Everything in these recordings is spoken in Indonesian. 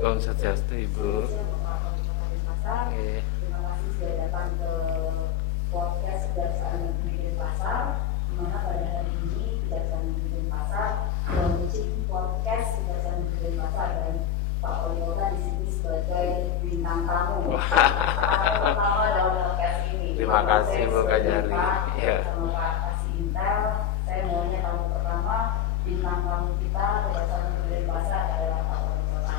Om Swastiastu Ibu. Terima kasih sudah datang ke podcast Kejaksaan Negeri Denpasar. Dimana pada hari ini Kejaksaan Negeri Denpasar meluncurkan podcast Kejaksaan Negeri Denpasar dan Pak Wali Kota di sini sebagai bintang tamu. Pertama dalam podcast ini. Terima kasih Bu Kajari. Ya. Sama Pak Kasih Intel, saya maunya tamu pertama bintang tamu kita Kejaksaan Negeri Denpasar adalah Pak Wali Kota.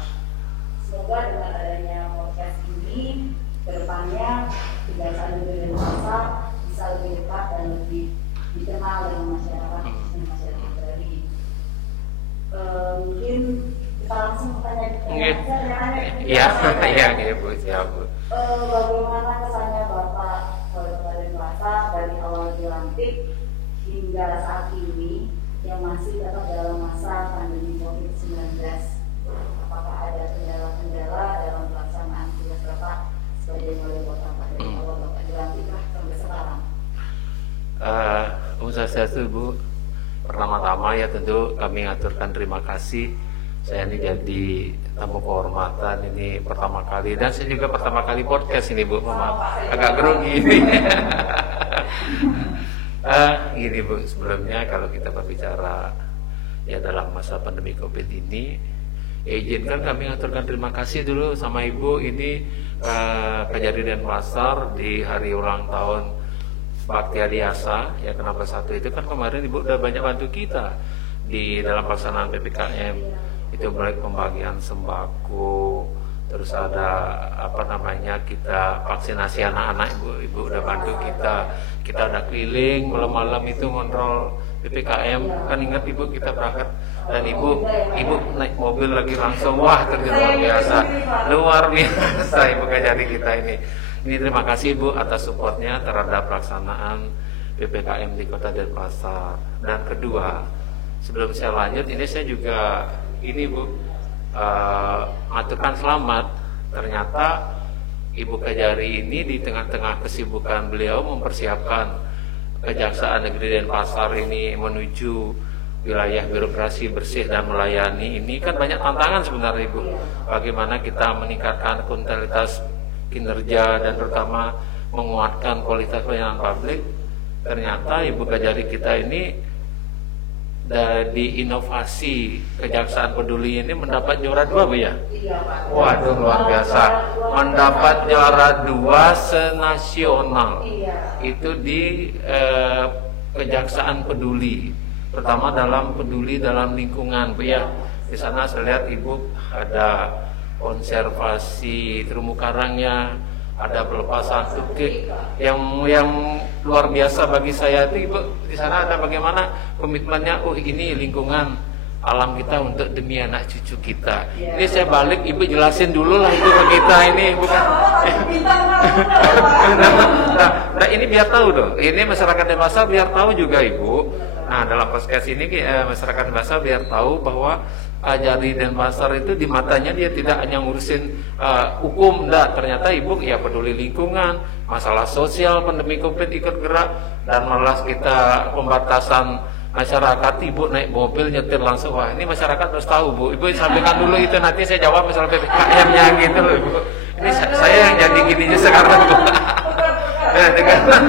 Semoga dengan adanya podcast ini kedepannya Kejaksaan Negeri Denpasar bisa lebih dekat dan lebih dikenal dengan masyarakat dari mungkin kita langsung tanya Iya Bu, siap Bu. Bagaimana kesannya Bapak Wali Kota Denpasar dari awal dilantik hingga saat ini yang masih tetap dalam masa pandemi COVID-19? Apakah ada kendala-kendala dalam pelaksanaan tugas Bapak sebagai Wali Kota pada awal Bapak dilantik sampai sekarang? Om Swastiastu Bu. Pertama-tama ya tentu kami aturkan terima kasih. Saya ini jadi tamu kehormatan ini pertama kali, dan saya juga pertama kali podcast ini Bu. Agak grogi ini. Gini Bu, sebelumnya kalau kita berbicara ya dalam masa pandemi COVID ini, izinkan kami aturkan terima kasih dulu sama Ibu ini Kajari Denpasar di hari ulang tahun Bakti Adiasa ya kenapa satu itu kan kemarin Ibu udah banyak bantu kita di dalam pelaksanaan PPKM, itu mulai pembagian sembako, terus ada kita vaksinasi anak-anak Ibu udah bantu kita udah keliling malam-malam itu ngontrol PPKM kan, ingat Ibu kita berangkat dan Ibu naik mobil lagi langsung, wah ternyata luar biasa Ibu Kajari kita ini. Ini terima kasih Bu atas supportnya terhadap pelaksanaan PPKM di Kota Denpasar. Dan kedua, sebelum saya lanjut, ini saya juga Bu aturkan selamat. Ternyata Ibu Kajari ini di tengah-tengah kesibukan beliau mempersiapkan Kejaksaan Negeri Denpasar ini menuju wilayah birokrasi bersih dan melayani. Ini kan banyak tantangan sebenarnya Ibu. Bagaimana kita meningkatkan akuntabilitas kinerja dan terutama menguatkan kualitas pelayanan publik. Ternyata Ibu Kajari kita ini dari inovasi Kejaksaan Peduli ini mendapat juara 2 Bu ya? Waduh luar biasa, mendapat juara 2 senasional itu di Kejaksaan Peduli, pertama dalam peduli dalam lingkungan Bu ya. Di sana saya lihat Ibu ada konservasi terumbu karangnya, ada pelepasan tukik yang luar biasa bagi saya itu Ibu. Di sana ada bagaimana komitmennya, ini lingkungan alam kita untuk demi anak cucu kita. Ini saya balik Ibu jelasin dulu lah itu ke kita ini bukan. Nah ini biar tahu dong, ini masyarakat Denpasar biar tahu juga Ibu. Nah dalam podcast ini masyarakat Denpasar biar tahu bahwa Kajari Denpasar itu di matanya dia tidak hanya ngurusin hukum, ternyata Ibu ya peduli lingkungan, masalah sosial, pandemi COVID ikut gerak, dan malah kita pembatasan masyarakat Ibu naik mobil nyetir langsung. Wah ini masyarakat harus tahu Bu. Ibu sampaikan dulu itu, nanti saya jawab masalah PPKM-nya gitu loh Ibu. Ini saya yang jadi gininya sekarang Bu. Ya, dengan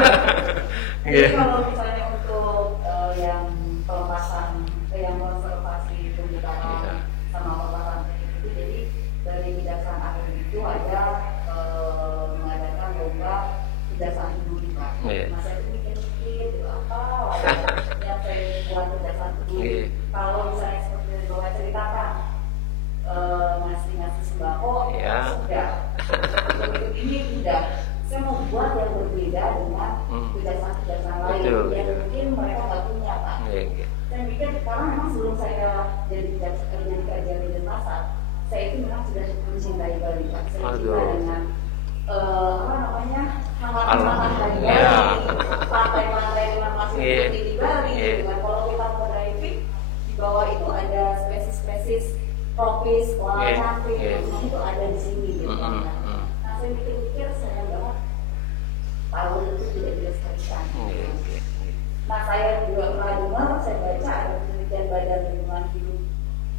kalau misalnya untuk yang pelepasan, yang konservasi terumbu karang sama pelepasan itu, jadi dari Kejaksaan Agung itu ada mengadakan lomba Kejaksaan Peduli Pak. Nah saya itu mikir-mikir apa yang saya buat Kejaksaan Peduli. Kalau misalnya seperti yang Bapak ceritakan ngasih sembako sudah, ini tidak. Saya mau buat yang berbeda dengan kejaksaan lain yang mungkin mereka nggak punya Pak. Saya pikir karena memang sebelum saya jadi Kajari Denpasar, saya itu memang sudah mencintai Bali Pak. Saya cinta dengan hangat-hangat Bali, pantai-pantai dengan pasir putih di Bali. Dengan kalau kita mau diving di bawah itu ada spesies tropis, koala cantik, itu ada di sini gitu. Nah saya pikir-pikir sayang banget tahun itu tidak dilestarikan. Nah saya juga pernah dengar, saya baca ada penelitian Badan Lingkungan Hidup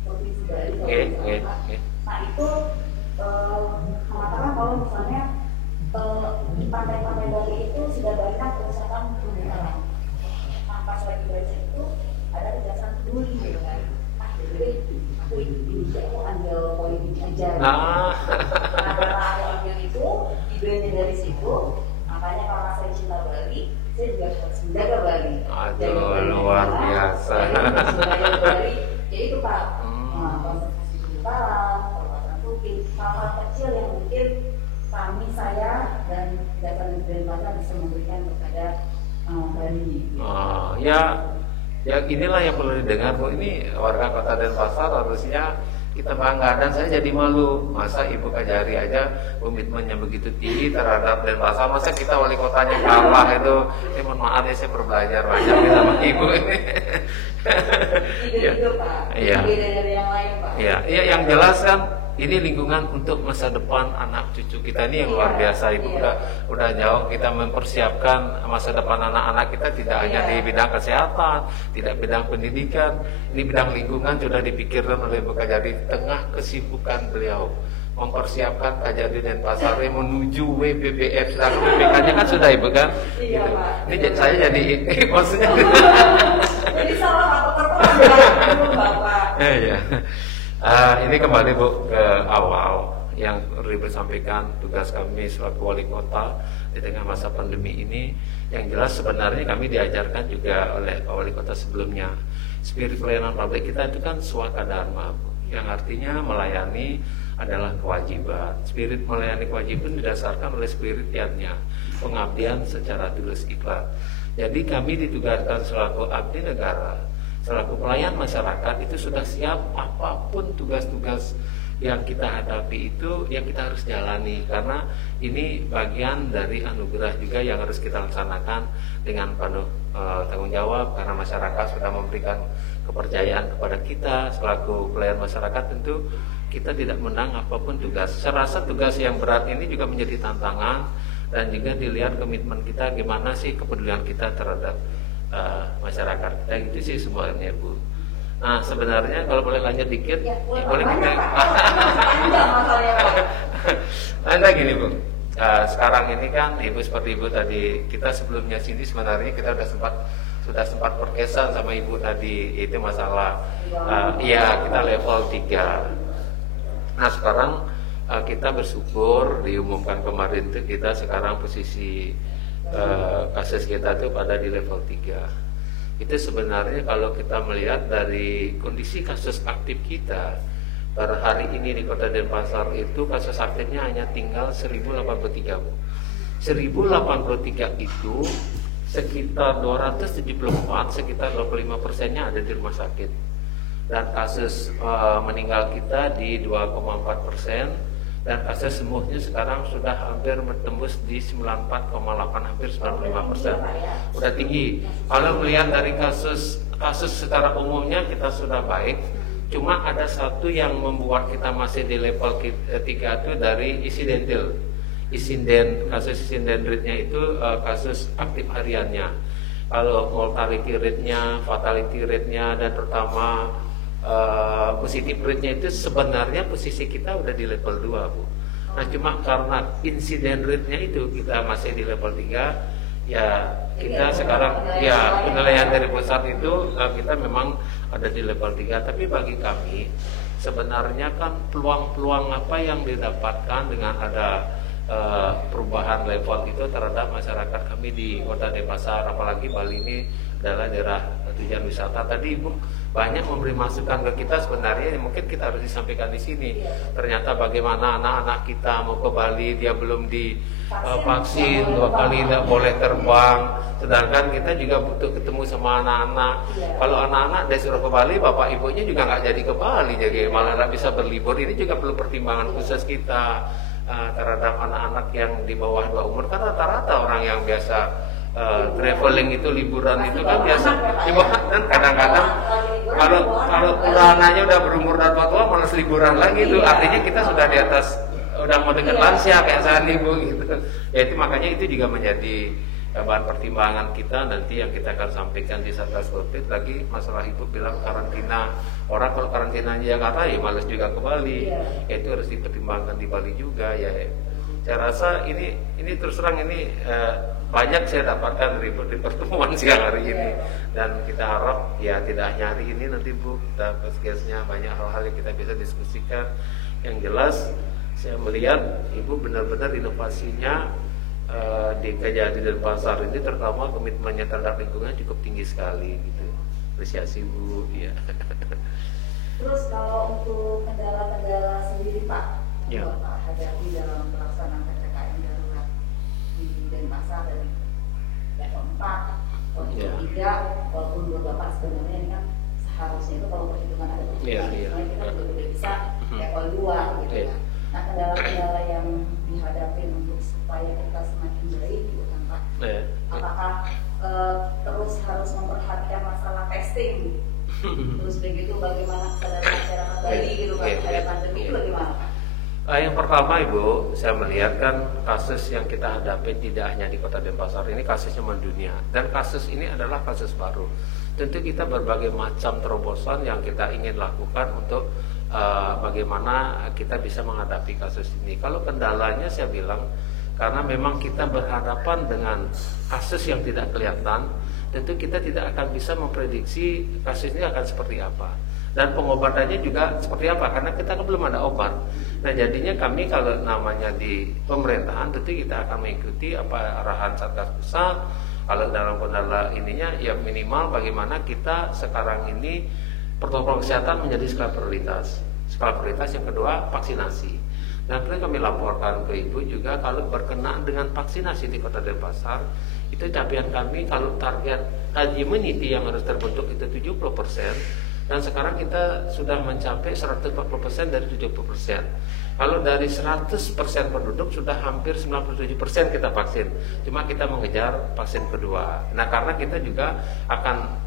Provinsi Bali Nah itu mengatakan kalau misalnya di pantai-pantai Bali itu sudah banyak kerusakan terumbu karang. Nah pas lagi baca itu ada kejelasan peduli gitu kan. Ah jadi aku Indonesia aku ambil poin ini aja. Nah karena aku ambil itu idenya dari situ, makanya karena saya cinta Bali, saya juga harus menjaga Bali. Aduh luar biasa. Jadi itu Pak, konservasi terumbu karang, perawatan bukit, hal-hal kecil yang mungkin kami, saya dan Kejaksaan Negeri Denpasar bisa memberikan kepada Bali. Ya inilah yang perlu didengar Bu. Ini warga Kota Denpasar harusnya kita bangga, dan saya jadi malu. Masa Ibu Kajari aja komitmennya begitu tinggi terhadap Denpasar, masa kita wali kotanya kalah itu. Mohon maaf ya, saya belajar banyak sama Ibu ini. Itu Pak, beda dari yang lain Pak. Iya, yang jelas kan ini lingkungan untuk masa depan anak cucu kita ini yang luar biasa. Ibu udah jauh kita mempersiapkan masa depan anak-anak kita, tidak hanya di bidang kesehatan, tidak bidang pendidikan, ini bidang lingkungan sudah dipikirkan oleh Ibu Kajari di tengah kesibukan beliau mempersiapkan Kajari Denpasar menuju WBBF. Sedangkan WBK-nya kan sudah Ibu kan? Iya gitu. Pak. Ini saya jadi maksudnya. Jadi salah apa terperang Bapak. Iya. Ini kembali Bu ke awal yang Ibu sampaikan, tugas kami selaku wali kota di tengah masa pandemi ini. Yang jelas sebenarnya kami diajarkan juga oleh wali kota sebelumnya, spirit pelayanan publik kita itu kan swaka dharma Bu, yang artinya melayani adalah kewajiban. Spirit melayani kewajiban didasarkan oleh spirit yatnya, pengabdian secara tulus ikhlas. Jadi kami ditugaskan selaku abdi negara, selaku pelayan masyarakat itu sudah siap apapun tugas-tugas yang kita hadapi itu yang kita harus jalani, karena ini bagian dari anugerah juga yang harus kita laksanakan dengan penuh tanggung jawab, karena masyarakat sudah memberikan kepercayaan kepada kita selaku pelayan masyarakat. Tentu kita tidak menang apapun tugas. Saya rasa tugas yang berat ini juga menjadi tantangan, dan juga dilihat komitmen kita, gimana sih kepedulian kita terhadap masyarakat kita. Gitu sih semuanya Bu. Nah sebenarnya kalau boleh lanjut dikit, boleh kita. Anda gini Bu, sekarang ini kan Ibu seperti Ibu tadi, kita sebelumnya sini sebenarnya kita sudah sempat perkesan sama Ibu tadi, itu masalah kita level 3. Nah sekarang kita bersyukur diumumkan kemarin itu kita sekarang posisi kasus kita itu pada di level 3. Itu sebenarnya kalau kita melihat dari kondisi kasus aktif kita per hari ini di Kota Denpasar itu kasus aktifnya hanya tinggal 1083 Bu. 1083 itu sekitar 274, sekitar 25%-nya ada di rumah sakit. Dan kasus meninggal kita di 2,4%, dan kasus sembuhnya sekarang sudah hampir bertembus di 94,8, hampir 95%. Udah tinggi. Kalau melihat dari kasus secara umumnya kita sudah baik, cuma ada satu yang membuat kita masih di level 3 itu dari kasus insiden rate-nya itu kasus aktif hariannya. Kalau mortality rate-nya, fatality rate-nya, dan terutama positif rate-nya itu sebenarnya posisi kita udah di level 2 Bu. Nah cuma karena insiden rate-nya itu kita masih di level 3, ya kita sekarang ya penilaian dari pusat itu kita memang ada di level 3. Tapi bagi kami sebenarnya kan peluang-peluang apa yang didapatkan dengan ada perubahan level itu terhadap masyarakat kami di Kota Denpasar, apalagi Bali ini adalah daerah tujuan wisata. Tadi Ibu banyak memberi masukan ke kita, sebenarnya mungkin kita harus disampaikan di sini. Ternyata bagaimana anak-anak kita mau ke Bali, dia belum divaksin, 2 kali tidak boleh terbang, sedangkan kita juga butuh ketemu sama anak-anak. Kalau anak-anak disuruh ke Bali, bapak ibunya juga nggak jadi ke Bali, jadi malah nggak bisa berlibur. Ini juga perlu pertimbangan khusus kita terhadap anak-anak yang di bawah 2 umur, kan rata-rata orang yang biasa traveling itu, liburan itu kan biasa, dan kadang-kadang kalau pulangannya udah berumur dan tua malas liburan lagi itu, artinya kita sudah di atas, udah mau dekat lansia kayak saya nih Bu gitu. Ya itu makanya itu juga menjadi bahan pertimbangan kita nanti yang kita akan sampaikan di Satgas Covid lagi masalah Ibu bilang karantina. Orang kalau karantina di Jakarta ya males juga ke Bali. Itu harus dipertimbangkan di Bali juga ya. Saya rasa ini terus terang ini banyak saya dapatkan dari pertemuan siang hari ini, dan kita harap ya tidak hanya hari ini, nanti Bu kita podcastnya banyak hal-hal yang kita bisa diskusikan. Yang jelas saya melihat Ibu benar-benar inovasinya di Kejati dan Pasar ini, terutama komitmennya terhadap lingkungan cukup tinggi sekali gitu. Apresiasi Bu ya. Terus kalau untuk kendala-kendala sendiri Pak, ya, Pak hadapi dalam pelaksanaan PPKM darurat di Denpasar dari level 4 level 3, walaupun menurut Bapak sebenarnya ini kan seharusnya itu kalau perhitungan ada perhitungan, kita sudah bisa level 2 gitu kan. Nah, kendala-kendala yang dihadapi untuk supaya kita semakin baik gitu kan Pak, apakah terus harus memperhatikan masalah testing, terus begitu bagaimana kesadaran masyarakat Bali gitu Pak terhadap pandemi itu bagaimana Pak? Yang pertama Ibu, saya melihat kan kasus yang kita hadapi tidak hanya di Kota Denpasar, ini kasusnya mendunia, dan kasus ini adalah kasus baru. Tentu kita berbagai macam terobosan yang kita ingin lakukan untuk bagaimana kita bisa menghadapi kasus ini. Kalau kendalanya saya bilang, karena memang kita berhadapan dengan kasus yang tidak kelihatan, tentu kita tidak akan bisa memprediksi kasus ini akan seperti apa. Dan pengobatannya juga seperti apa, karena kita kan belum ada obat. Nah jadinya kami kalau namanya di pemerintahan tentu kita akan mengikuti apa arahan Satgas Pusat. Kalau dalam kendala ininya ya minimal bagaimana kita sekarang ini protokol kesehatan menjadi skala prioritas. Skala prioritas yang kedua vaksinasi. Dan perlu kami laporkan ke Ibu juga kalau berkenaan dengan vaksinasi di Kota Denpasar, itu capaian kami kalau target herd immunity yang harus terbentuk itu 70%. Dan sekarang kita sudah mencapai 140% dari 70%. Kalau dari 100% penduduk sudah hampir 97% kita vaksin. Cuma kita mengejar vaksin kedua. Nah karena kita juga akan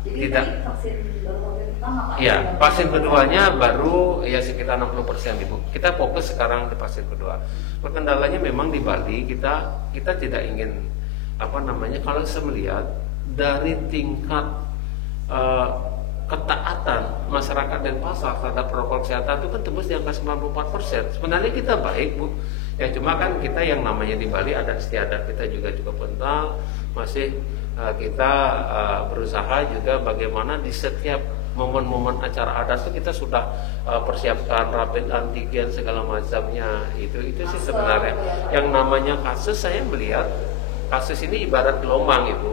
vaksin keduanya baru ya sekitar 60% Ibu. Kita fokus sekarang di vaksin kedua. Kendalanya memang di Bali kita tidak ingin kalau saya melihat dari tingkat ketaatan masyarakat Denpasar terhadap protokol kesehatan itu kan tembus di angka 94%. Sebenarnya kita baik Bu, ya cuma kan kita yang namanya di Bali adat istiadat kita juga cukup kental. Masih kita berusaha juga bagaimana di setiap momen-momen acara adat itu kita sudah persiapkan rapid antigen segala macamnya. Itu sih sebenarnya yang namanya kasus. Saya melihat kasus ini ibarat gelombang Ibu,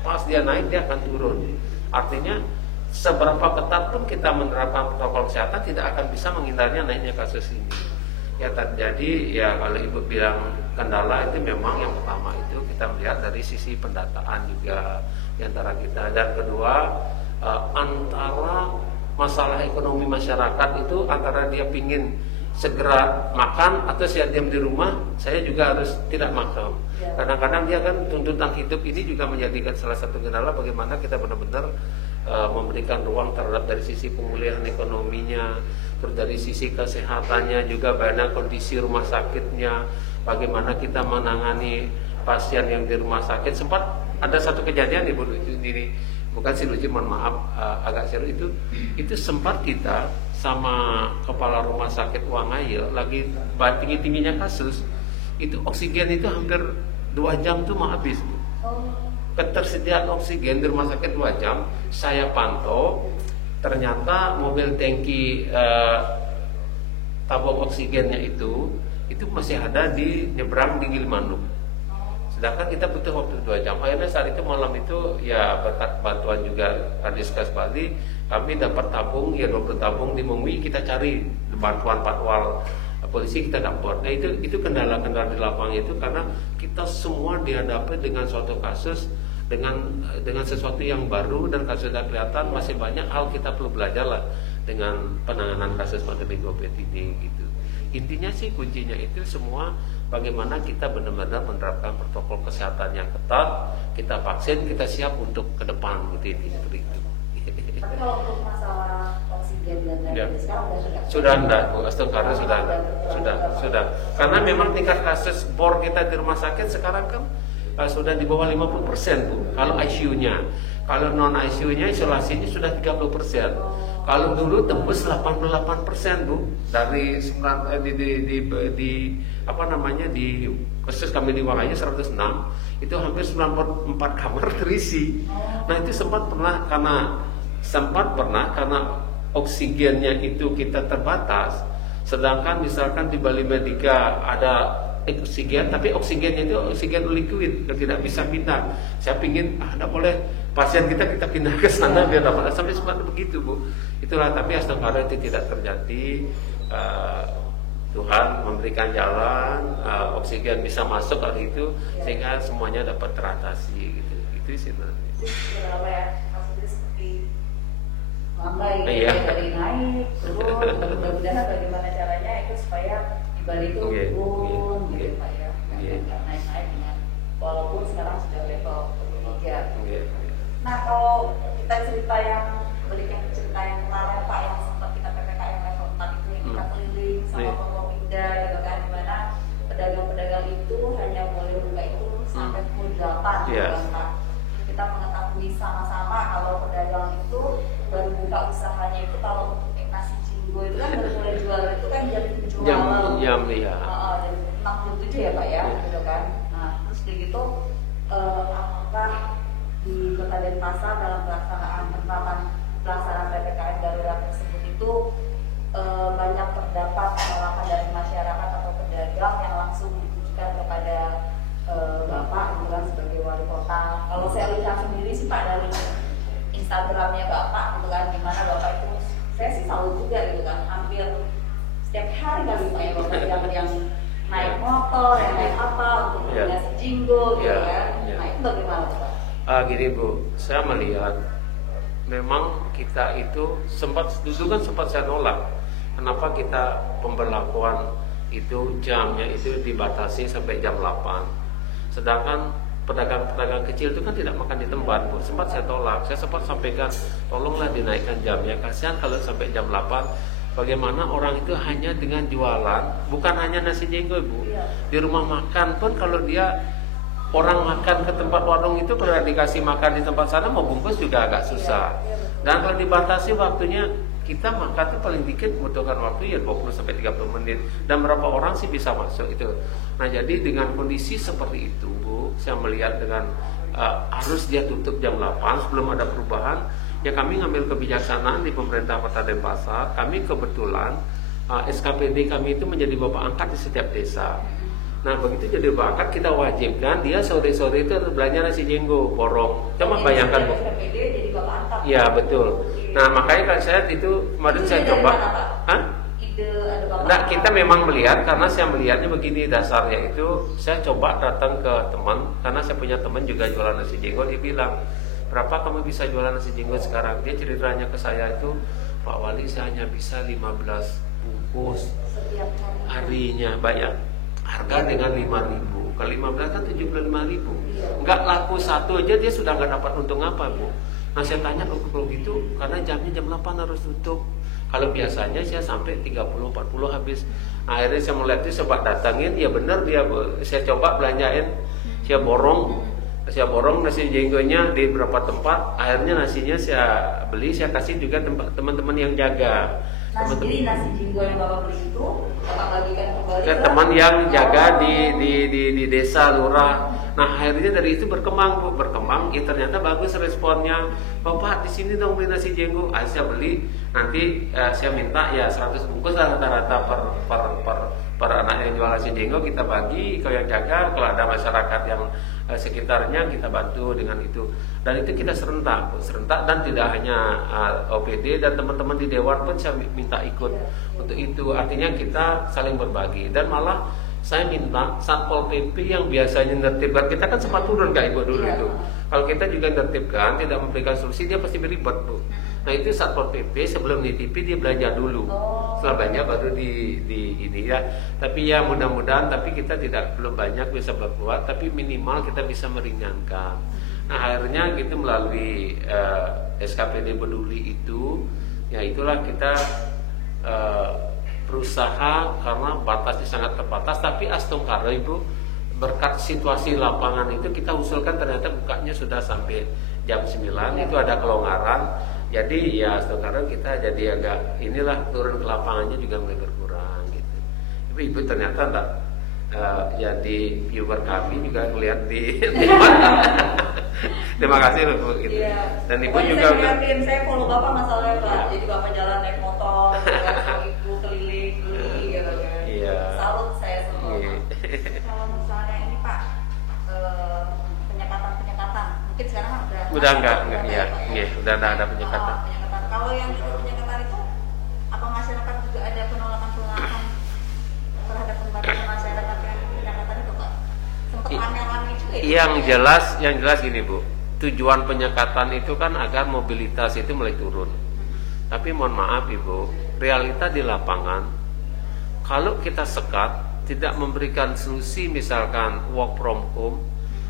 pas dia naik dia akan turun. Artinya seberapa ketat pun kita menerapkan protokol kesehatan tidak akan bisa menghindarinya naiknya kasus ini. Ya terjadi ya kalau Ibu bilang kendala itu memang yang pertama itu kita melihat dari sisi pendataan juga di antara kita, dan kedua antara masalah ekonomi masyarakat itu antara dia pingin segera makan atau saya diam di rumah, saya juga harus tidak makan. Kadang-kadang dia kan tuntutan hidup ini juga menjadikan salah satu kendala bagaimana kita benar-benar memberikan ruang terhadap dari sisi pemulihan ekonominya, terus dari sisi kesehatannya juga, bagaimana kondisi rumah sakitnya, bagaimana kita menangani pasien yang di rumah sakit. Sempat ada satu kejadian Ibu lucu ini, bukan sih lucu, mohon maaf agak serius, itu sempat kita sama kepala rumah sakit Wangaya lagi tinggi-tingginya kasus, itu oksigen itu hampir 2 jam tuh mau habis. Ketersediaan oksigen di rumah sakit 2 jam, saya pantau ternyata mobil tangki tabung oksigennya itu masih ada di nyebrang di Gilimanuk. Sedangkan kita butuh waktu 2 jam. Akhirnya saat itu malam itu ya berkat bantuan juga Kadiskas Bali, kami dapat tabung ya 20 tabung di Mengwi, kita cari bantuan patwal polisi kita dapat. Nah itu kendala-kendala di lapangan itu karena kita semua dihadapi dengan suatu kasus dengan sesuatu yang baru, dan kasus sudah kelihatan masih banyak hal kita perlu belajar lah dengan penanganan kasus pandemi COVID ini gitu. Intinya sih kuncinya itu semua bagaimana kita benar-benar menerapkan protokol kesehatan yang ketat, kita vaksin, kita siap untuk ke depan gitu intinya seperti itu. Tapi kalau untuk masalah oksigen dan lain-lain sekarang sudah enggak Bu, karena sudah. Karena memang tingkat kasus bor kita di rumah sakit sekarang kan sudah di bawah 50% Bu. Kalau ICU-nya, kalau non ICU-nya isolasinya sudah 30%. Kalau dulu tembus 88% Bu, dari di apa namanya di khusus kami di Wangaya 106 itu hampir 94 kamar terisi. Nah itu sempat pernah karena oksigennya itu kita terbatas. Sedangkan misalkan di Bali Medica ada oksigen, tapi oksigennya itu oksigen liquid, tidak bisa pindah. Saya pingin, tidak boleh pasien kita pindah ke sana biar dapat, sampai sempat begitu Bu. Itulah, tapi astagfirullah itu tidak terjadi. Tuhan memberikan jalan, oksigen bisa masuk hari itu, sehingga semuanya dapat teratasi gitu. Itu sih nanti. Maksudnya seperti lambai, Iya. dari naik turun, mudah-mudahan bagaimana caranya itu supaya di Bali itu turun gitu Pak ya, nggak naik-naik dengan walaupun sekarang sudah level 3. Nah kalau kita cerita yang kemarin Pak yang sempat kita PPKM level 4 itu yang kita keliling sama Forkopimda gitu kan, dimana pedagang-pedagang itu hanya boleh buka itu sampai pukul 8 gitu kan Pak. Kita mengetahui sama-sama kalau pedagang itu baru buka usahanya itu kalau untuk nasi jinggo itu kan baru mulai jual itu kan jam 7 malam. Jam ya. Jam 67 ya Pak ya, gitu kan. Nah terus kayak gitu, apakah di Kota Denpasar dalam pelaksanaan PPKM darurat tersebut itu banyak terdapat penolakan dari masyarakat atau pedagang yang langsung ditujukan kepada Bapak gitu kan sebagai wali kota. Kalau saya lihat sendiri sih Pak dari Instagramnya Bapak gitu kan, dimana Bapak itu saya sih salut juga gitu kan, hampir setiap hari kali Pak ya Bapak yang naik motor, yang naik apa untuk beli nasi jinggo gitu kan. Nah itu bagaimana Pak? Gini Bu, saya melihat memang kita itu sempat saya nolak. Kenapa kita pemberlakuan itu jamnya itu dibatasi sampai jam 8. Sedangkan pedagang-pedagang kecil itu kan tidak makan di tempat Bu. Sempat saya tolak. Saya sempat sampaikan tolonglah dinaikkan jamnya. Kasihan kalau sampai jam 8. Bagaimana orang itu hanya dengan jualan, bukan hanya nasi jenggo Bu. Di rumah makan pun kalau dia orang makan ke tempat warung itu kalau dikasih makan di tempat sana mau bungkus juga agak susah. Dan kalau dibatasi waktunya, kita makan tuh paling dikit membutuhkan waktu ya 20 sampai 30 menit. Dan berapa orang sih bisa masuk itu. Nah, jadi dengan kondisi seperti itu, Bu, saya melihat dengan harus dia tutup jam 8 sebelum ada perubahan, ya kami ngambil kebijaksanaan di pemerintah Kota Denpasar. Kami kebetulan SKPD kami itu menjadi bapak angkat di setiap desa. Nah begitu jadi bapak angkat, kita wajibkan dia sore-sore itu harus belanja nasi jenggo, borong. Coba bayangkan Bu. Ya betul. Nah makanya kan saya itu kemarin saya coba. Nah kita memang melihat, karena saya melihatnya begini dasarnya itu, saya coba datang ke teman, karena saya punya teman juga jualan nasi jenggo. Dia bilang, berapa kamu bisa jualan nasi jenggo sekarang? Dia ceritanya ke saya itu, Pak Wali saya hanya bisa 15 bungkus harinya, bayar harga dengan 5.000 kali 15 kan 75.000. Enggak laku satu aja dia sudah nggak dapat untung apa Bu. Nah saya tanya, kalau gitu karena jamnya jam 8 harus tutup. Kalau biasanya saya sampai 30-40 habis. Akhirnya saya melihat itu, saya datangin, ya benar dia Bu. Saya coba belanjain, saya borong nasi jenggonya di beberapa tempat. Akhirnya nasinya saya beli, saya kasih juga teman-teman yang jaga. Jadi nasi jinggo yang Bapak beli itu Bapak bagikan kembali ke teman yang jaga di desa lurah. Nah akhirnya dari itu berkembang Bu, ya ternyata bagus responnya. Bapak di sini dong beli nasi jenggo. Saya beli, nanti saya minta ya 100 bungkus lah rata-rata per anak yang jual nasi jenggo kita bagi ke yang jaga. Kalau ada masyarakat yang sekitarnya kita bantu dengan itu. Dan itu kita serentak dan tidak hanya OPD dan teman-teman di Dewan pun saya minta ikut untuk itu. Artinya kita saling berbagi, dan malah saya minta Satpol PP yang biasanya nertibkan, kita kan sempat turun Kak Ibu dulu itu. Kalau kita juga nertibkan, tidak memberikan solusi, dia pasti beribet Bu. Nah itu Satpol PP sebelum nitipi dia belanja dulu. Setelah belanja baru di ini ya. Tapi ya mudah-mudahan, tapi kita belum banyak bisa berbuat, tapi minimal kita bisa meringankan. Nah akhirnya gitu melalui SKPD peduli itu, ya itulah kita berusaha, karena batasnya sangat terbatas. Tapi astungkara Ibu, berkat situasi lapangan itu kita usulkan ternyata bukanya sudah sampai jam 9, itu ada kelonggaran. Jadi ya sekarang kita jadi agak inilah turun ke lapangannya juga mulai berkurang gitu. Ibu ternyata enggak jadi viewer kami juga melihat di terima kasih loh Bu gitu. Iya. Dan Ibu Pokoknya juga saya follow Bapak masalahnya Pak. Iya. Jadi Bapak jalan naik motor, Ibu keliling gitu kan. Iya. Salut saya semua. Iya. Kalau misalnya ini Pak, penyekatan, mungkin sekarang Udah enggak ya, ya, Pak, iya, udah enggak ada penyekatan. penyekatan. Kalau yang penyekatan itu, apa masyarakat juga ada penolakan terhadap pembatasan masyarakat yang penyekatan itu Pak? Sempat rame-rame juga itu. Yang jelas gini Bu, tujuan penyekatan itu kan agar mobilitas itu mulai turun. Tapi mohon maaf Ibu, realita di lapangan, kalau kita sekat tidak memberikan solusi misalkan work from home.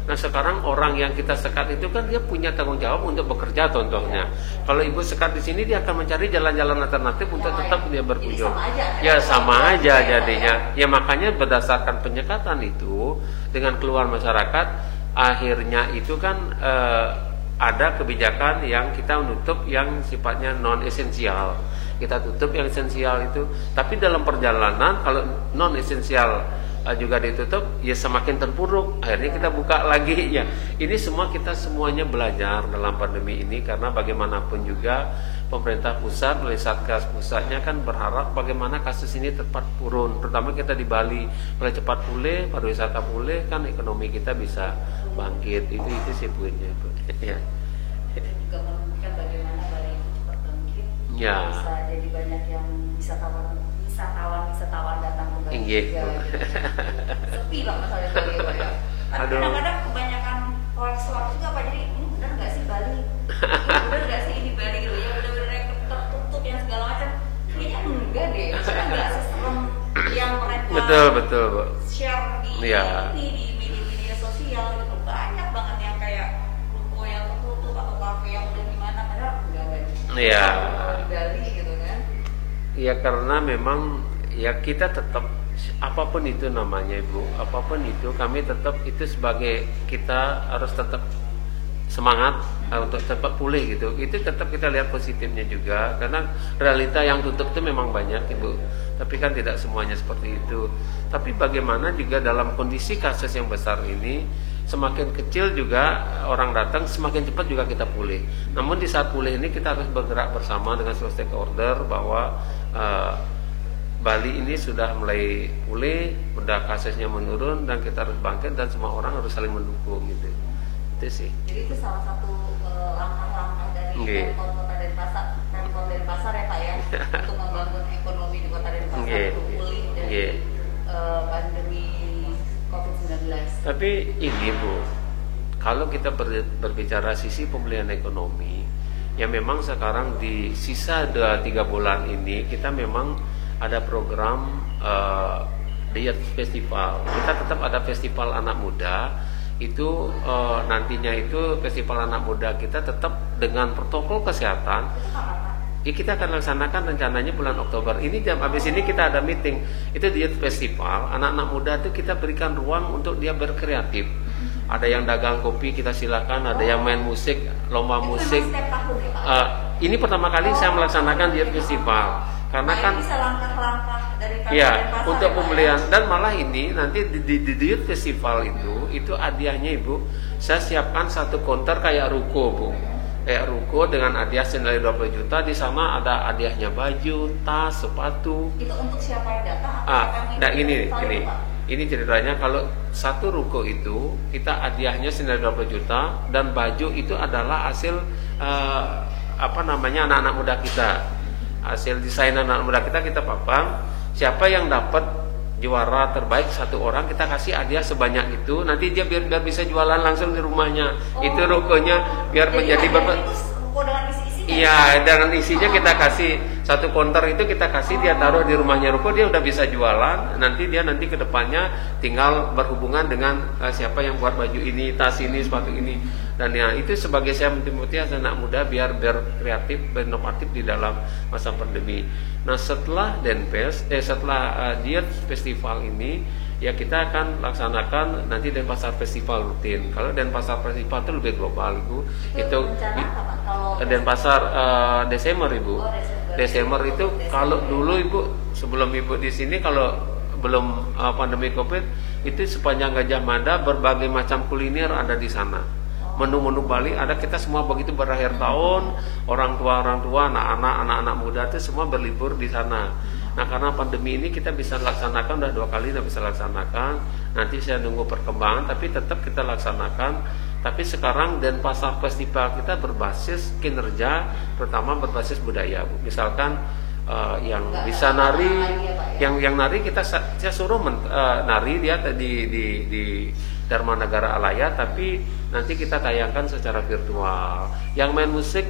Nah sekarang orang yang kita sekat itu kan dia punya tanggung jawab untuk bekerja contohnya. Kalau Ibu sekat di sini dia akan mencari jalan-jalan alternatif untuk tetap dia berkunjung. Ya sama aja jadinya. Ya makanya berdasarkan penyekatan itu dengan keluar masyarakat, akhirnya itu kan ada kebijakan yang kita menutup yang sifatnya non esensial. Kita tutup yang esensial itu. Tapi dalam perjalanan kalau non esensial juga ditutup, ya semakin terpuruk. Akhirnya kita buka lagi ya. Ini semua kita semuanya belajar dalam pandemi ini karena bagaimanapun juga pemerintah pusat melalui Satgas pusatnya kan berharap bagaimana kasus ini cepat turun. Terutama kita di Bali mulai cepat pulih, pariwisata pulih, kan ekonomi kita bisa bangkit. Itu sih poinnya itu. Ya. Juga menunjukkan bagaimana Bali itu cepat bangkit. Ya. Bisa jadi banyak yang wisatawan datang ke Bali Iya. juga. Sepi Pak masalahnya Bali Pak ya. Tapi Aduh. kadang-kadang kebanyakan swab juga Pak, jadi ini benar nggak sih Bali? Ini benar nggak sih ini Bali gitu ya? Benar-benar tertutup yang segala macam. Kayaknya enggak deh. Maksudnya nggak seserem yang mereka Betul Bu. share di Iya. di media sosial gitu. Banyak banget yang kayak ruko yang tertutup atau kafe yang udah gimana, padahal enggak. Iya. Di Bali gitu kan. Ya karena memang ya kita tetap apapun itu namanya Ibu, apapun itu kami tetap itu sebagai kita harus tetap semangat untuk cepat pulih gitu. Itu tetap kita lihat positifnya juga karena realita yang tutup itu memang banyak Ibu. Tapi kan tidak semuanya seperti itu. Tapi bagaimana juga dalam kondisi kasus yang besar ini semakin kecil juga orang datang semakin cepat juga kita pulih. Namun di saat pulih ini kita harus bergerak bersama dengan seluruh stakeholder bahwa Bali ini sudah mulai pulih, udah kasusnya menurun dan kita harus bangkit dan semua orang harus saling mendukung gitu. Itu sih. Jadi itu salah satu langkah-langkah dari Pemkot Kota Denpasar ya Pak ya, untuk membangun ekonomi di Kota Denpasar untuk pulih dari pandemi COVID-19. Tapi ini Bu, kalau kita berbicara sisi pemulihan ekonomi, ya memang sekarang di sisa 2-3 bulan ini kita memang ada program Diet Festival. Kita tetap ada festival anak muda. Itu nantinya itu festival anak muda kita tetap dengan protokol kesehatan. Kita akan laksanakan rencananya bulan Oktober. Ini habis ini kita ada meeting. Itu Diet Festival. Anak-anak muda itu kita berikan ruang untuk dia berkreatif. Ada yang dagang kopi kita silakan, ada yang main musik, lomba musik. Ini pertama kali saya melaksanakan Diet Festival. Karena kan bisa langkah-langkah dari ya untuk pemulihan dan malah ini nanti di Diet Festival itu hadiahnya Ibu, saya siapkan satu konter kayak ruko Bu, kayak ruko dengan hadiah senilai 20 juta. Di sana ada hadiahnya baju, tas, sepatu. Itu untuk siapa yang datang? Nah ini ceritanya kalau satu ruko itu kita hadiahnya senilai 20 juta dan baju itu adalah hasil anak-anak muda kita. Hasil desain anak muda kita papang. Siapa yang dapat juara terbaik satu orang kita kasih hadiah sebanyak itu. Nanti dia biar bisa jualan langsung di rumahnya. Itu rukonya biar menjadi ruko dengan isi-isinya. Iya, dengan isinya kita kasih satu konter itu kita kasih dia taruh di rumahnya ruko, dia udah bisa jualan. Nanti ke depannya tinggal berhubungan dengan siapa yang buat baju ini, tas ini, sepatu ini. Dan ya itu sebagai saya memotivasi anak muda biar berkreatif, berinovatif di dalam masa pandemi. Nah setelah Diet Festival ini ya kita akan laksanakan nanti Denpasar Festival rutin. Kalau Denpasar Festival itu lebih global Ibu. Itu Denpasar Desember Ibu. Desember itu kalau dulu Ibu sebelum Ibu di sini kalau belum pandemi Covid itu sepanjang Gajah Mada berbagai macam kuliner ada di sana. Menu-menu Bali ada, kita semua begitu berakhir tahun, orang tua, anak-anak muda itu semua berlibur di sana. Nah karena pandemi ini kita bisa laksanakan, udah 2 kali kita bisa laksanakan. Nanti saya nunggu perkembangan, tapi tetap kita laksanakan. Tapi sekarang Denpasar Festival kita berbasis kinerja, terutama berbasis budaya, Bu. Misalkan yang bisa nari, yang nari saya suruh nari dia di Dharma Negara Alaya, tapi nanti kita tayangkan secara virtual. Yang main musik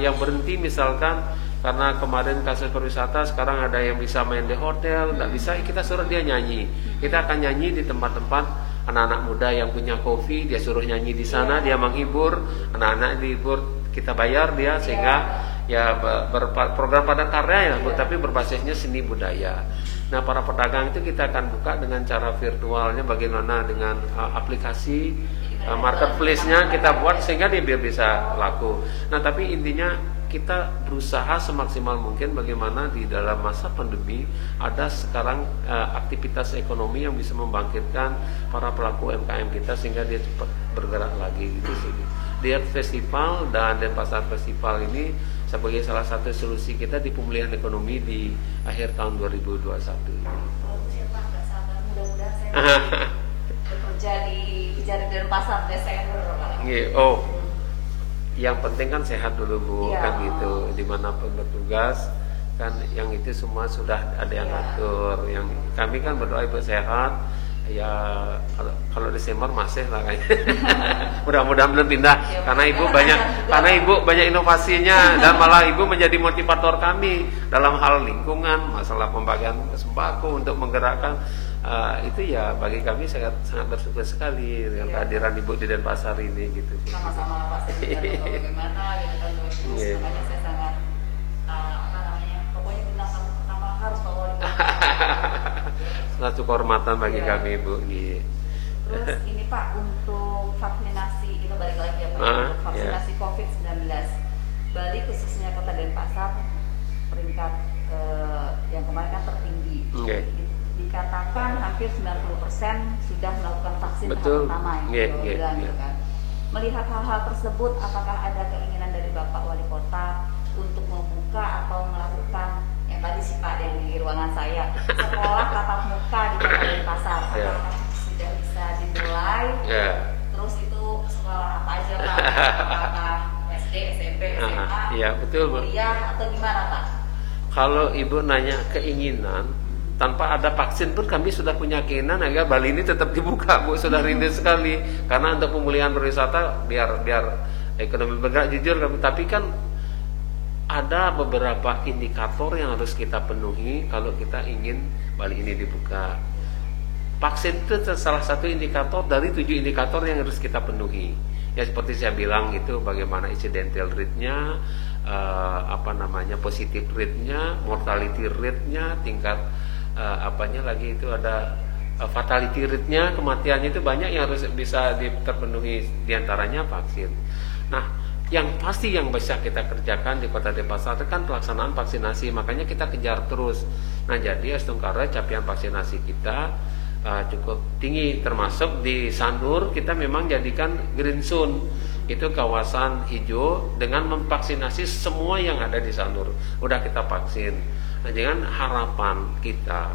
yang berhenti misalkan karena kemarin kasus pariwisata, sekarang ada yang bisa main di hotel, nggak bisa, kita suruh dia nyanyi. Kita akan nyanyi di tempat-tempat anak-anak muda yang punya kopi, dia suruh nyanyi di sana, dia menghibur, anak-anak dihibur, kita bayar dia, sehingga ya berprogram padat karya ya, tapi berbasisnya seni budaya. Nah para pedagang itu kita akan buka dengan cara virtualnya, bagaimana dengan aplikasi marketplace-nya kita buat sehingga dia biar bisa laku. Nah tapi intinya kita berusaha semaksimal mungkin bagaimana di dalam masa pandemi ada sekarang aktivitas ekonomi yang bisa membangkitkan para pelaku UMKM kita sehingga dia cepat bergerak lagi gitu sih. Diet Festival dan Denpasar Festival ini sebagai salah satu solusi kita di pemulihan ekonomi di akhir tahun 2021 ini. Mudah-mudahan saya bekerja di Denpasar Desember. Oh, yang penting kan sehat dulu Bu, kan gitu. Dimanapun bertugas kan yang itu semua sudah ada yang ngatur. Yang kami kan berdoa Ibu sehat. Ya kalau Desember masih lah kayaknya. Mudah-mudahan belum pindah karena ibu banyak inovasinya dan malah ibu menjadi motivator kami dalam hal lingkungan, masalah pembagian sembako untuk menggerakkan itu ya bagi kami sangat bersyukur sekali dengan kehadiran ibu di Denpasar ini gitu. Sama-sama Pak, saya juga bagaimana gitu kan makanya saya sangat pokoknya bintang tamu pertama harus bawa di satu kehormatan bagi kami Bu. Terus ini Pak, untuk vaksinasi itu balik lagi ya Pak, untuk vaksinasi COVID-19 Bali khususnya Kota Denpasar peringkat yang kemarin kan tertinggi. Dikatakan hampir 90% sudah melakukan vaksin tahap pertama yang bilang gitu kan. Melihat hal-hal tersebut, apakah ada keinginan dari Bapak Wali Kota untuk membuka atau melakukan yang tadi sih Pak yang di ruangan saya, sekolah tatap muka di Kota Denpasar, apakah sudah bisa dimulai? Terus itu sekolah apa aja Pak? Apakah SD, SMP, SMA, kuliah atau gimana Pak? Kalau Ibu nanya keinginan, tanpa ada vaksin pun kami sudah punya keinginan agar Bali ini tetap dibuka Bu, sudah rindu sekali. Karena untuk pemulihan pariwisata biar ekonomi bergerak jujur kami, tapi kan ada beberapa indikator yang harus kita penuhi kalau kita ingin Bali ini dibuka. Vaksin itu salah satu indikator dari 7 indikator yang harus kita penuhi. Ya seperti saya bilang itu bagaimana incidental rate-nya, positive rate-nya, mortality rate-nya, tingkat lagi itu ada fatality rate-nya, kematiannya itu banyak yang harus bisa terpenuhi, diantaranya vaksin. Nah yang pasti yang bisa kita kerjakan di Kota Denpasar itu kan pelaksanaan vaksinasi, makanya kita kejar terus. Nah jadi Astungkara capaian vaksinasi kita cukup tinggi, termasuk di Sanur kita memang jadikan green zone, itu kawasan hijau dengan memvaksinasi semua yang ada di Sanur, udah kita vaksin. Nah dengan harapan kita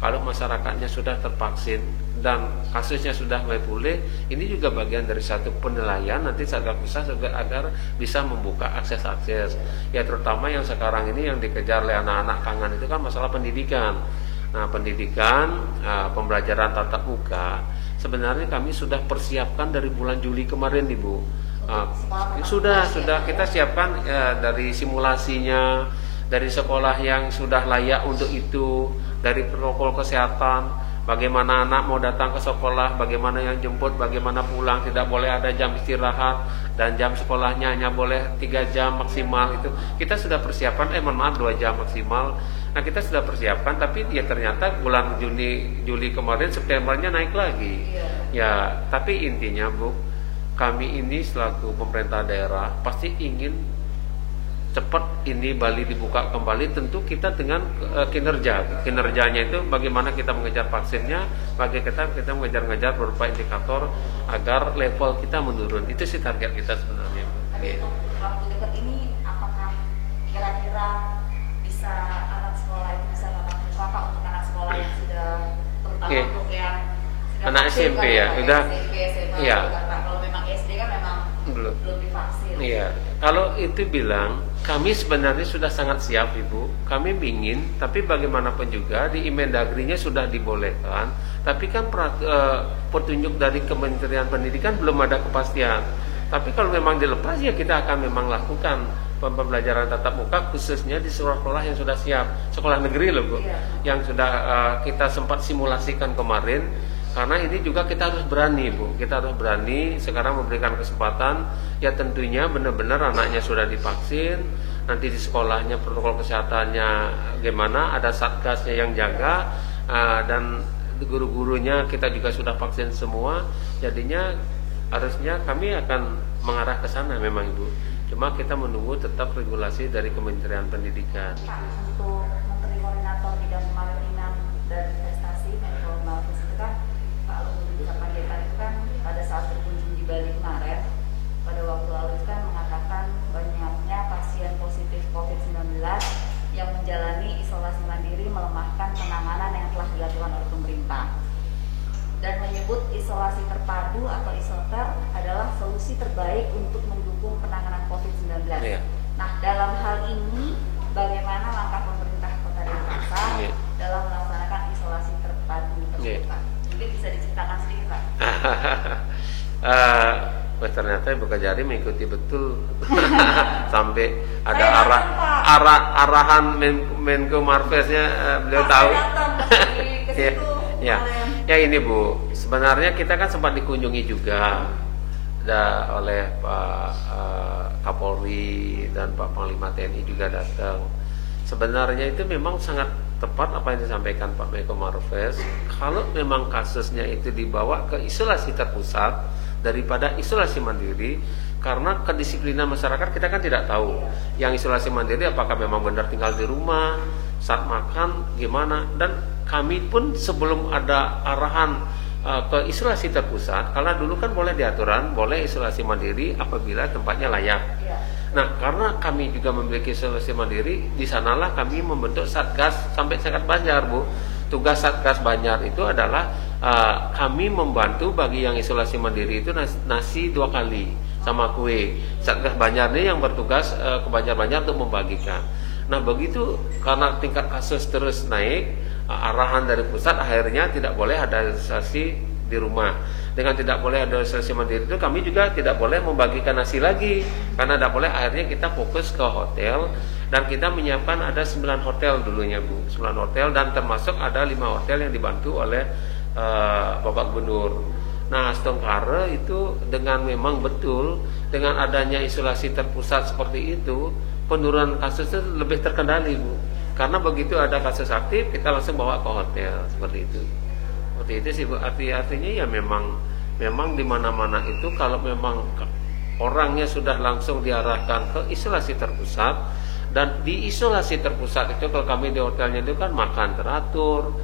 kalau masyarakatnya sudah tervaksin dan kasusnya sudah mulai pulih, ini juga bagian dari satu penilaian nanti Satgas Pusat agar bisa membuka akses-akses. Ya terutama yang sekarang ini yang dikejar oleh anak-anak kangen itu kan masalah pendidikan. Nah pendidikan, pembelajaran tatap muka sebenarnya kami sudah persiapkan dari bulan Juli kemarin Ibu. Sudah kita siapkan dari simulasinya, dari sekolah yang sudah layak untuk itu, dari protokol kesehatan. bagaimana anak mau datang ke sekolah, bagaimana yang jemput, bagaimana pulang, tidak boleh ada jam istirahat, dan jam sekolahnya hanya boleh 3 jam maksimal. Itu kita sudah persiapan, mohon maaf 2 jam maksimal. Nah kita sudah persiapkan, tapi ya ternyata bulan Juli kemarin, Septembernya naik lagi. Ya, tapi intinya Bu, kami ini selaku pemerintah daerah pasti ingin cepat ini Bali dibuka kembali, tentu kita dengan kinerjanya itu bagaimana kita mengejar vaksinnya, bagaimana kita mengejar beberapa indikator agar level kita menurun. Itu sih target kita sebenarnya. Tapi untuk waktu dekat ini apakah kira-kira bisa anak sekolah itu bisa tatap muka Pak, untuk anak sekolah yang sudah terutama untuk yang sudah anak vaksin, SMP kan, ya, udah. SMP, SMA, Iya. Kalau memang SD kan memang belum divaksin. Iya, kalau itu bilang kami sebenarnya sudah sangat siap Ibu. Kami ingin, tapi bagaimanapun juga di Imendagri-nya sudah dibolehkan, tapi kan petunjuk dari Kementerian Pendidikan belum ada kepastian. Tapi kalau memang dilepas ya kita akan memang lakukan pembelajaran tatap muka, khususnya di sekolah yang sudah siap, sekolah negeri loh Bu, yang sudah kita sempat simulasikan kemarin. Karena ini juga kita harus berani Bu, kita harus berani sekarang memberikan kesempatan. Ya tentunya benar-benar anaknya sudah divaksin, nanti di sekolahnya protokol kesehatannya gimana, ada satgasnya yang jaga, dan guru-gurunya kita juga sudah vaksin semua. Jadinya harusnya kami akan mengarah ke sana memang Ibu. Cuma kita menunggu tetap regulasi dari Kementerian Pendidikan. Pak, untuk Menteri Koordinator Bidang Kemaritiman dan Investasi Menko Marves itu kan Pak Luhut Binsar Panjaitan itu kan pada saat berkunjung di Bali kemarin, pada waktu lalu itu kan mengatakan banyaknya pasien positif COVID-19 yang menjalani isolasi mandiri melemahkan penanganan yang telah dilakukan oleh pemerintah, dan menyebut isolasi terpadu atau isoter adalah solusi terbaik untuk mendukung penanganan COVID-19. Nah, dalam hal ini bagaimana langkah pemerintah Kota Denpasar dalam melaksanakan isolasi terpadu tersebut, Pak? Mungkin bisa diceritakan sedikit, Pak. Ternyata Ibu Kajari mengikuti betul sampai ada arahan Menko Marvesnya beliau tahu. Ya ini Bu, sebenarnya kita kan sempat dikunjungi juga oleh Pak Kapolri dan Pak Panglima TNI juga datang. Sebenarnya itu memang sangat tepat apa yang disampaikan Pak Menko Marves. Kalau memang kasusnya itu dibawa ke isolasi terpusat daripada isolasi mandiri, karena kedisiplinan masyarakat kita kan tidak tahu. Yang isolasi mandiri apakah memang benar tinggal di rumah, saat makan gimana, dan kami pun sebelum ada arahan ke isolasi terpusat, karena dulu kan boleh diaturan, boleh isolasi mandiri apabila tempatnya layak. Nah, karena kami juga memiliki isolasi mandiri, di sanalah kami membentuk Satgas sampai Satgas Banjar, Bu. Tugas Satgas Banjar itu adalah kami membantu bagi yang isolasi mandiri itu nasi 2 kali sama kue. Satgas Banjar ini yang bertugas ke Banjar-Banjar untuk membagikan. Nah, begitu karena tingkat kasus terus naik, arahan dari pusat akhirnya tidak boleh ada isolasi di rumah. Dengan tidak boleh ada isolasi mandiri itu kami juga tidak boleh membagikan nasi lagi, karena tidak boleh. Akhirnya kita fokus ke hotel, dan kita menyiapkan ada 9 hotel dulunya Bu, 9 hotel, dan termasuk ada 5 hotel yang dibantu oleh Bapak Gubernur. Nah, Stongkare itu dengan memang betul dengan adanya isolasi terpusat seperti itu, penurunan kasus itu lebih terkendali Bu. Karena begitu ada kasus aktif, kita langsung bawa ke hotel seperti itu. Seperti itu sih Bu. Artinya ya memang di mana-mana itu kalau memang orangnya sudah langsung diarahkan ke isolasi terpusat, dan di isolasi terpusat itu kalau kami di hotelnya itu kan makan teratur,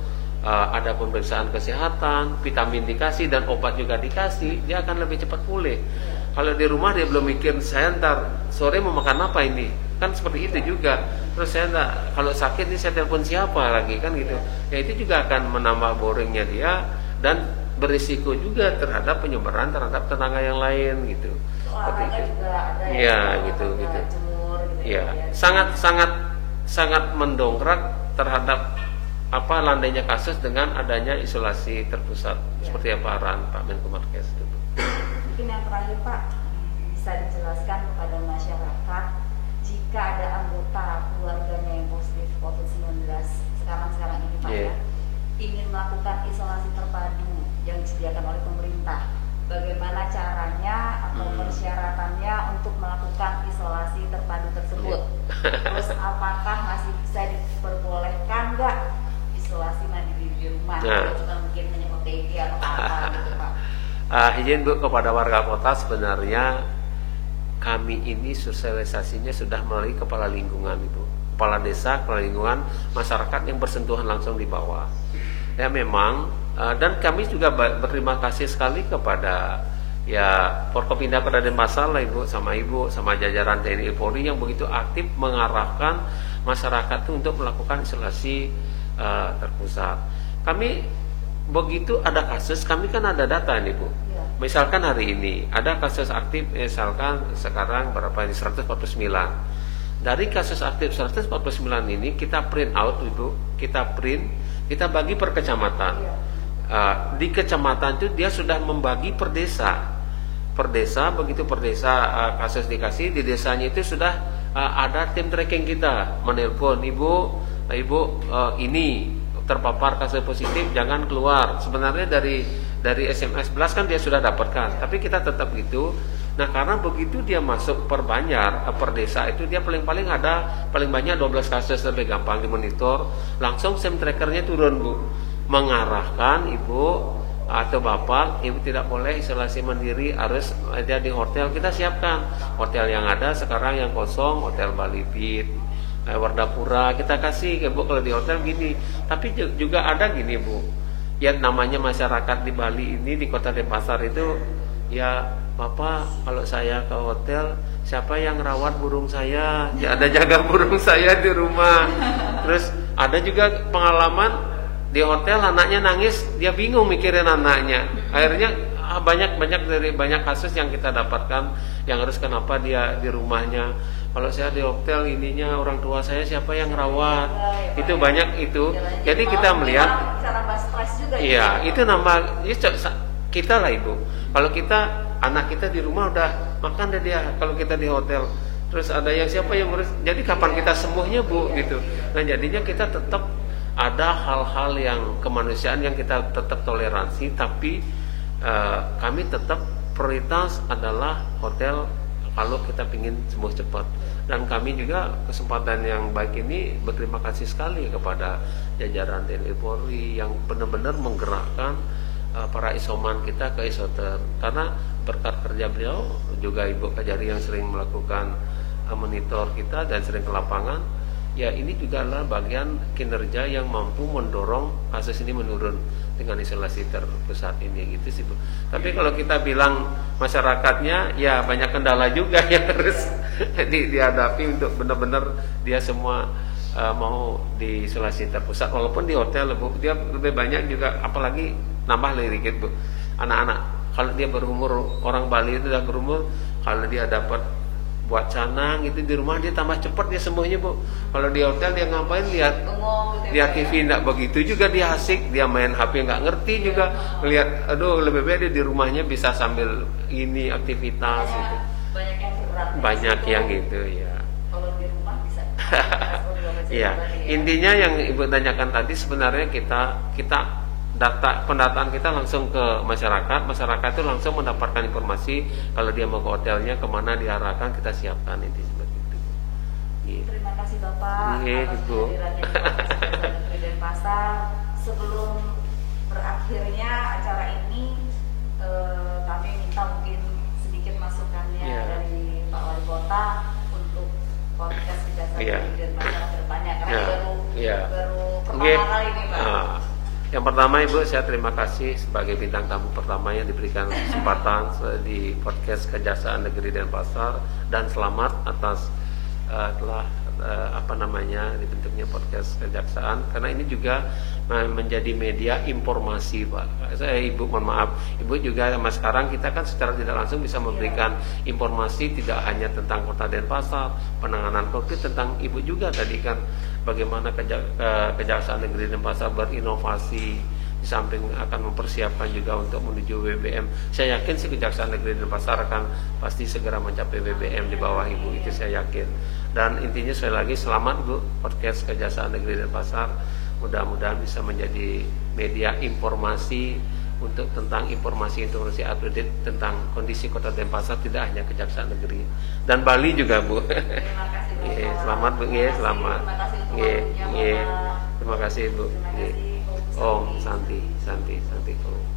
ada pemeriksaan kesehatan, vitamin dikasih dan obat juga dikasih, dia akan lebih cepat pulih. Kalau di rumah dia belum mikir saya ntar sore mau makan apa ini, kan seperti itu juga. Terus saya kalau sakit ini saya telepon siapa lagi kan gitu. Ya itu juga akan menambah boringnya dia dan berisiko juga terhadap penyebaran terhadap tetangga yang lain gitu. Seperti itu. Iya gitu. Iya, sangat mendongkrak terhadap landainya kasus dengan adanya isolasi terpusat seperti apa arahan Pak Menko Marves itu. Mungkin yang terakhir Pak, bisa dijelaskan kepada masyarakat jika ada anggota keluarganya yang positif COVID-19 sekarang ini Pak ya, ingin melakukan isolasi terpadu yang disediakan oleh pemerintah, bagaimana caranya atau persyaratannya untuk melakukan isolasi terpadu tersebut? Terus apakah masih bisa diperbolehkan nggak isolasi mandiri di rumah? Cuma mungkin hanya OTG atau apa gitu Pak? Izin Bu kepada warga kota, sebenarnya kami ini sosialisasinya sudah melalui kepala lingkungan itu, kepala desa, kepala lingkungan, masyarakat yang bersentuhan langsung di bawah. Ya memang, dan kami juga berterima kasih sekali kepada ya Forkopimda Kota Denpasar lah Ibu, sama jajaran TNI Polri yang begitu aktif mengarahkan masyarakat itu untuk melakukan isolasi terpusat. Kami begitu ada kasus, kami kan ada data nih Bu. Misalkan hari ini ada kasus aktif, misalkan sekarang berapa ini 149. Dari kasus aktif 149 ini kita print out Ibu, kita bagi per kecamatan. Di kecamatan itu dia sudah membagi per desa. Begitu per desa kasus dikasih, di desanya itu sudah ada tim tracking kita menelpon, ibu ini terpapar kasus positif, jangan keluar. Sebenarnya dari SMS blast kan dia sudah dapatkan, tapi kita tetap gitu. Nah karena begitu dia masuk per Banjar, per desa itu dia paling banyak 12 kasus, lebih gampang dimonitor. Langsung SIM trackernya turun Bu, mengarahkan ibu atau bapak, ibu tidak boleh isolasi mandiri, harus ada di hotel. Kita siapkan hotel yang ada sekarang yang kosong, hotel Bali Beat, Wardapura, kita kasih ke Bu kalau di hotel gini. Tapi juga ada gini Bu, ya namanya masyarakat di Bali ini, di Kota Denpasar itu, ya Bapak kalau saya ke hotel, siapa yang rawat burung saya? Ya ada jaga burung saya di rumah. Terus ada juga pengalaman di hotel anaknya nangis, dia bingung mikirin anaknya. Akhirnya banyak kasus yang kita dapatkan yang harus kenapa dia di rumahnya. Kalau saya di hotel ininya orang tua saya siapa yang rawat? Itu banyak itu. Jadi kita melihat iya, itu nama kita lah Ibu. Kalau kita anak kita di rumah udah makan deh dia, kalau kita di hotel. Terus ada yang siapa yang ngurus? Jadi kapan kita sembuhnya Bu gitu. Nah, jadinya kita tetap ada hal-hal yang kemanusiaan yang kita tetap toleransi, tapi kami tetap prioritas adalah hotel kalau kita ingin sembuh cepat. Dan kami juga kesempatan yang baik ini berterima kasih sekali kepada jajaran TNI Polri yang benar-benar menggerakkan para isoman kita ke isoter, karena berkat kerja beliau juga Ibu Kajari yang sering melakukan monitor kita dan sering ke lapangan. Ya ini juga adalah bagian kinerja yang mampu mendorong kasus ini menurun dengan isolasi terpusat ini gitu sih Bu. Tapi kalau kita bilang masyarakatnya ya banyak kendala juga yang harus dihadapi untuk benar-benar dia semua mau di isolasi terpusat. Walaupun di hotel Bu, dia lebih banyak juga, apalagi nambah lagi dikit Bu, anak-anak. Kalau dia berumur, orang Bali itu udah berumur, kalau dia dapat buat canang itu di rumah dia tambah cepat dia sembuhnya Bu. Kalau di hotel dia ngapain, lihat TV enggak begitu juga, dia asik, dia main HP nggak ngerti juga, lihat aduh lebih baik dia di rumahnya bisa sambil ini aktivitas gitu. Banyak yang gitu ya. Kalau di rumah bisa. Ya, intinya yang Ibu tanyakan tadi sebenarnya kita pendataan kita langsung ke masyarakat itu langsung mendapatkan informasi kalau dia mau ke hotelnya kemana diarahkan, kita siapkan itu seperti itu. Gitu. Terima kasih Bapak atas kehadirannya di Denpasar. Sebelum berakhirnya acara ini, kami minta mungkin sedikit masukannya dari Pak Wali Kota untuk podcast Kejaksaan Negeri Denpasar ke depannya, karena baru pertama kali ini Pak. Yang pertama Ibu, saya terima kasih sebagai bintang tamu pertama yang diberikan kesempatan di podcast Kejaksaan Negeri Denpasar, dan selamat atas telah dibentuknya podcast kejaksaan, karena ini juga menjadi media informasi Pak. Ibu mohon maaf, Ibu juga sekarang kita kan secara tidak langsung bisa memberikan informasi tidak hanya tentang Kota Denpasar, penanganan COVID, tentang Ibu juga tadi kan bagaimana Kejaksaan Negeri Denpasar berinovasi, di samping akan mempersiapkan juga untuk menuju WBM. Saya yakin sih Kejaksaan Negeri Denpasar akan pasti segera mencapai WBM di bawah Ibu, itu saya yakin. Dan intinya sekali lagi selamat Bu, podcast Kejaksaan Negeri Denpasar. mudah-mudahan bisa menjadi media informasi untuk tentang informasi update tentang kondisi Kota Denpasar, tidak hanya Kejaksaan Negeri dan Bali juga, Bu. Terima kasih, Bapak. Selamat, Bu. Selamat. Terima kasih untuk waktunya, Bapak. Terima kasih, Bu. Terima kasih, Om Om Santi.